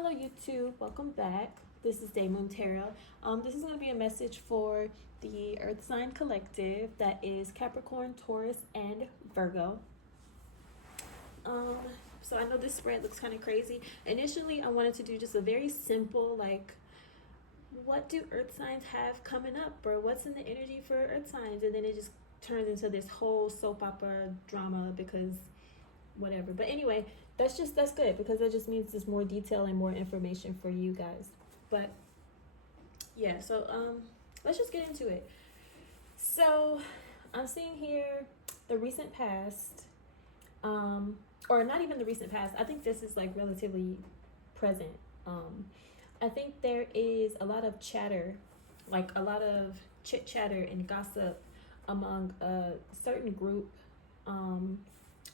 Hello YouTube, welcome back. This is Daymoon Tarot. This is going to be a message for the Earth Sign Collective that is Capricorn, Taurus, and Virgo. Um, so I know this spread looks kind of crazy. Initially, I wanted to do just a very simple, like, what do Earth signs have coming up, or what's in the energy for Earth signs, and then it just turns into this whole soap opera drama because whatever. But anyway, that's good because that just means there's more detail and more information for you guys. But yeah, so let's just get into it. So I'm seeing here the recent past, or not even the recent past. I think this is like relatively present. I think there is a lot of chatter, like a lot of chit chatter and gossip among a certain group.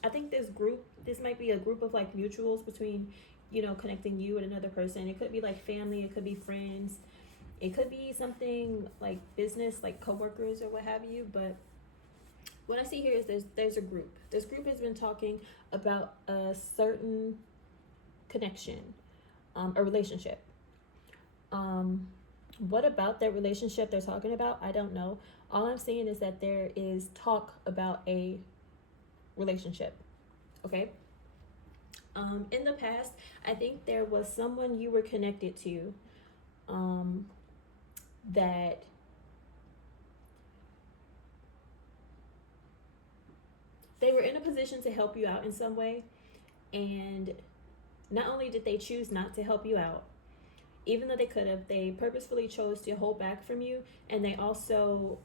I think this might be a group of like mutuals between, connecting you and another person. It could be like family, it could be friends, it could be something like business, like coworkers or what have you. But what I see here is there's a group. This group has been talking about a certain connection, a relationship. What about that relationship they're talking about? I don't know. All I'm saying is that there is talk about a relationship. Okay. In the past, I think there was someone you were connected to, that they were in a position to help you out in some way, and not only did they choose not to help you out, even though they could have, they purposefully chose to hold back from you, and they also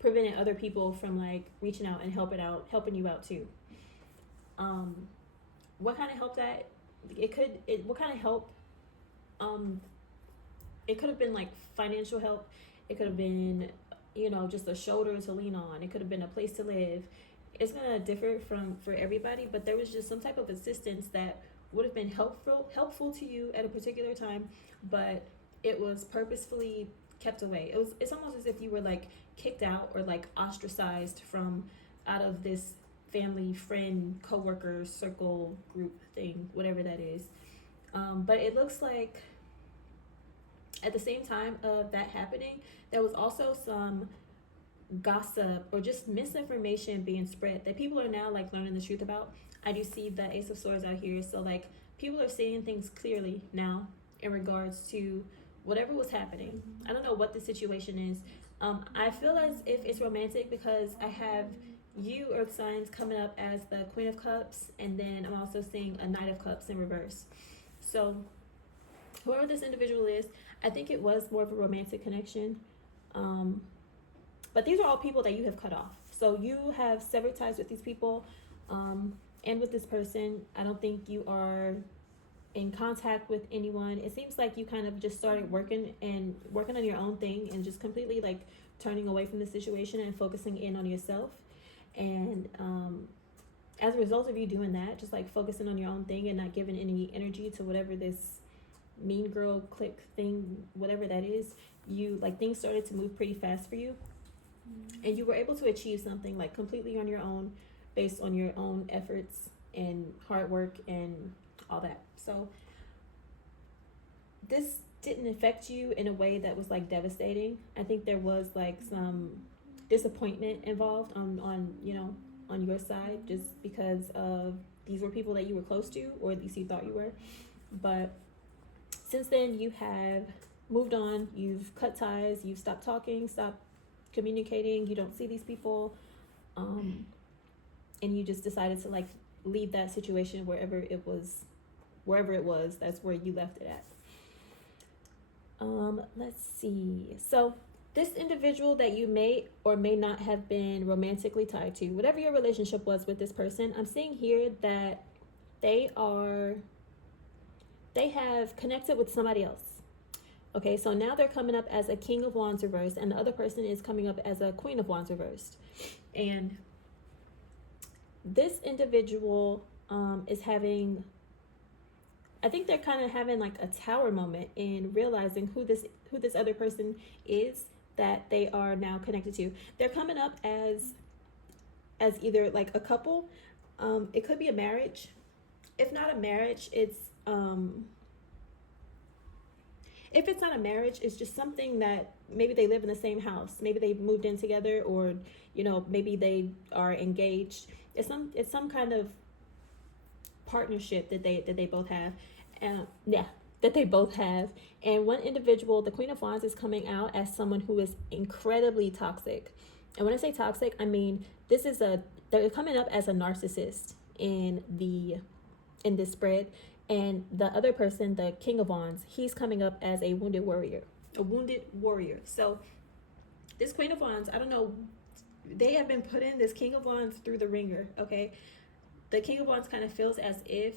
prevented other people from like reaching out and helping you out too. What kind of help that what kind of help? It could have been like financial help. It could have been, just a shoulder to lean on. It could have been a place to live. It's gonna differ for everybody, but there was just some type of assistance that would have been helpful to you at a particular time, but it was purposefully kept away. It's almost as if you were like kicked out or like ostracized from out of this family, friend, coworker, circle, group thing, whatever that is. But it looks like at the same time of that happening, there was also some gossip or just misinformation being spread that people are now like learning the truth about. I do see the Ace of Swords out here, so like people are seeing things clearly now in regards to whatever was happening. I don't know what the situation is. I feel as if it's romantic because I have you, Earth signs, coming up as the Queen of Cups, and then I'm also seeing a Knight of Cups in reverse. So whoever this individual is, I think it was more of a romantic connection. But these are all people that you have cut off. So you have severed ties with these people, and with this person. I don't think you are in contact with anyone. It seems like you kind of just started working on your own thing and just completely like turning away from the situation and focusing in on yourself. And as a result of you doing that, just like focusing on your own thing and not giving any energy to whatever this mean girl click thing, whatever that is, you like things started to move pretty fast for you, and you were able to achieve something like completely on your own, based on your own efforts and hard work and all that. So this didn't affect you in a way that was like devastating. I think there was like some disappointment involved on your side, just because of these were people that you were close to, or at least you thought you were. But since then you have moved on, you've cut ties, you've stopped talking, stopped communicating, you don't see these people, and you just decided to like leave that situation wherever it was, that's where you left it at. Let's see. So this individual that you may or may not have been romantically tied to, whatever your relationship was with this person, I'm seeing here that they have connected with somebody else. Okay, so now they're coming up as a King of Wands reversed, and the other person is coming up as a Queen of Wands reversed. And this individual is having, I think they're kind of having like a tower moment in realizing who this other person is that they are now connected to. They're coming up as either like a couple. It could be a marriage. If not a marriage, it's if it's not a marriage, it's just something that maybe they live in the same house, maybe they moved in together, or maybe they are engaged. It's some kind of partnership that they both have. Yeah, that they both have. And one individual, the Queen of Wands, is coming out as someone who is incredibly toxic. And when I say toxic, I mean they're coming up as a narcissist in this spread. And the other person, the King of Wands, he's coming up as a wounded warrior. So this Queen of Wands, I don't know, they have been putting this King of Wands through the ringer, okay? The King of Wands kind of feels as if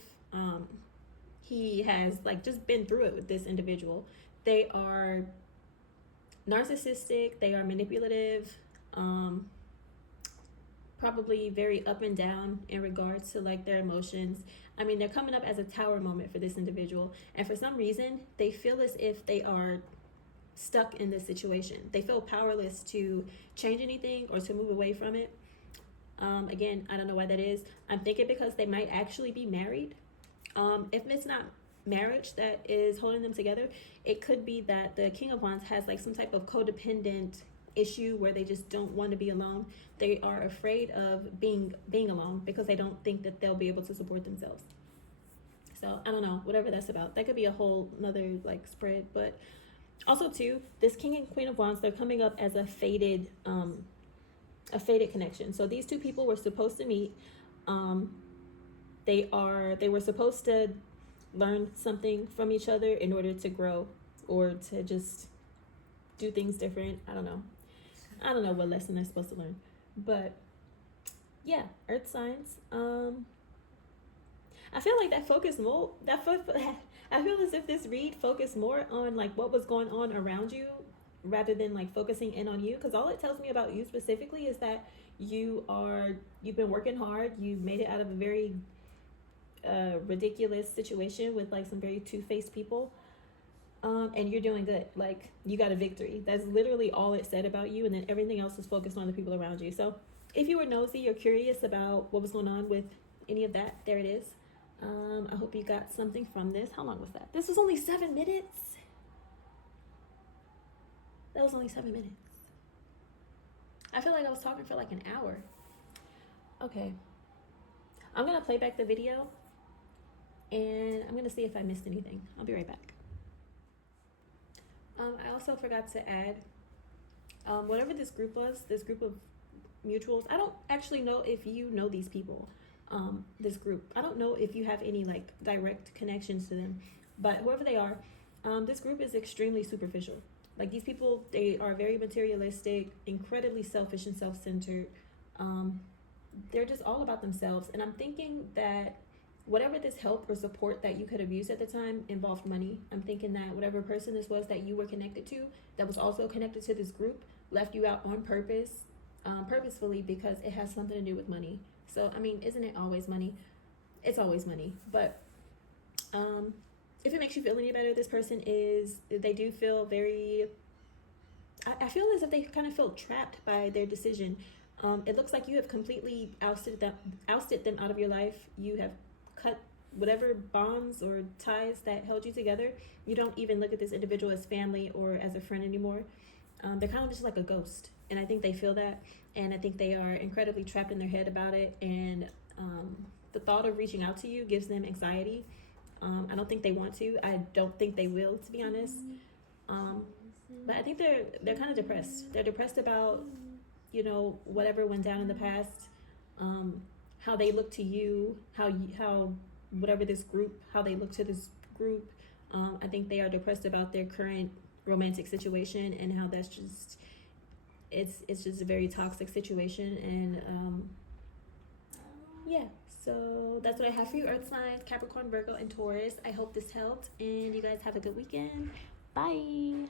he has like just been through it with this individual. They are narcissistic, they are manipulative, probably very up and down in regards to like their emotions. I mean, they're coming up as a tower moment for this individual, and for some reason they feel as if they are stuck in this situation. They feel powerless to change anything or to move away from it. Again, I don't know why that is. I'm thinking because they might actually be married. If it's not marriage that is holding them together, it could be that the King of Wands has like some type of codependent issue where they just don't want to be alone. They are afraid of being alone because they don't think that they'll be able to support themselves. So I don't know, whatever that's about. That could be a whole another like spread. But also too, this King and Queen of Wands, they're coming up as a fated connection. So these two people were supposed to meet. They were supposed to learn something from each other in order to grow or to just do things different. I don't know what lesson they're supposed to learn. But yeah, earth signs. I feel like that focused more I feel as if this read focused more on like what was going on around you rather than like focusing in on you, because all it tells me about you specifically is that you've been working hard. You made it out of a very ridiculous situation with like some very two-faced people, and you're doing good. Like, you got a victory. That's literally all it said about you, and then everything else is focused on the people around you. So if you were nosy or curious about what was going on with any of that, there it is. I hope you got something from this. How long was that? This was only 7 minutes. That was only 7 minutes. I feel like I was talking for like an hour. Okay, I'm gonna play back the video and I'm gonna see if I missed anything. I'll be right back. I also forgot to add, whatever this group was, this group of mutuals, I don't actually know if you know these people. This group, I don't know if you have any like direct connections to them, but whoever they are, this group is extremely superficial. Like, these people, they are very materialistic, incredibly selfish and self-centered. They're just all about themselves. And I'm thinking that whatever this help or support that you could have used at the time involved money. I'm thinking that whatever person this was that you were connected to, that was also connected to this group, left you out on purpose, purposefully, because it has something to do with money. So, I mean, isn't it always money? It's always money. But if it makes you feel any better, this person they do feel very, I feel as if they kind of feel trapped by their decision. It looks like you have completely ousted them out of your life. You have cut whatever bonds or ties that held you together. You don't even look at this individual as family or as a friend anymore. They're kind of just like a ghost. And I think they feel that. And I think they are incredibly trapped in their head about it. And the thought of reaching out to you gives them anxiety. I don't think they want to. I don't think they will, to be honest. But I think they're kind of depressed. They're depressed about, whatever went down in the past, how they look to you, how whatever this group, how they look to this group. I think they are depressed about their current romantic situation and how that's just, it's just a very toxic situation. And yeah, so that's what I have for you, Earth signs, Capricorn, Virgo, and Taurus. I hope this helped, and you guys have a good weekend. Bye.